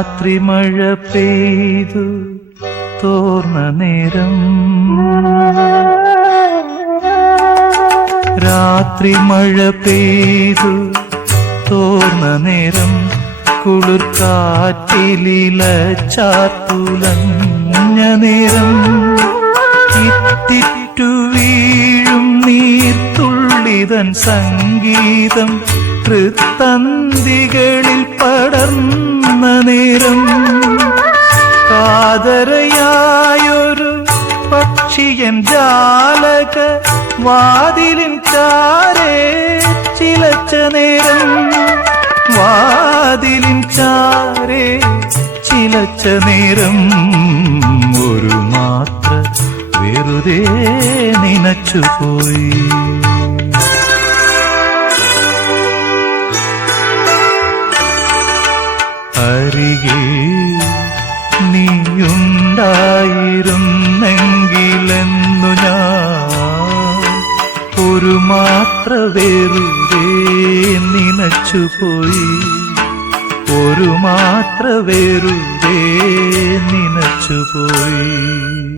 രാത്രി മഴ പെയ്തു തോർന്ന നേരം, രാത്രി മഴ പെയ്തു തോർന്ന നേരം, കുളിർ കാറ്റിലില ചാത്തുലഞ്ഞ നേരം, ഇറ്റിറ്റു വീഴും നീർത്തുള്ളിതൻ സംഗീതം തൃത്തന്തികളിൽ പടർന്ന നേരം, കാതരയായൊരു പക്ഷിയൻ ജാലക വാതിലിൻ ചാരേ ചിലച്ച നേരം, വാതിലിൻ ചാരേ ചിലച്ച നേരം, ഒരു മാത്ര വെറുതെ നനച്ചുപോയി. അരികെ നീയുണ്ടായിരുന്നെങ്കിലെന്നു ഞാൻ ഒരു മാത്ര വെറുതെ നനച്ചുപോയി, ഒരു മാത്ര വെറുതെ നനച്ചുപോയി.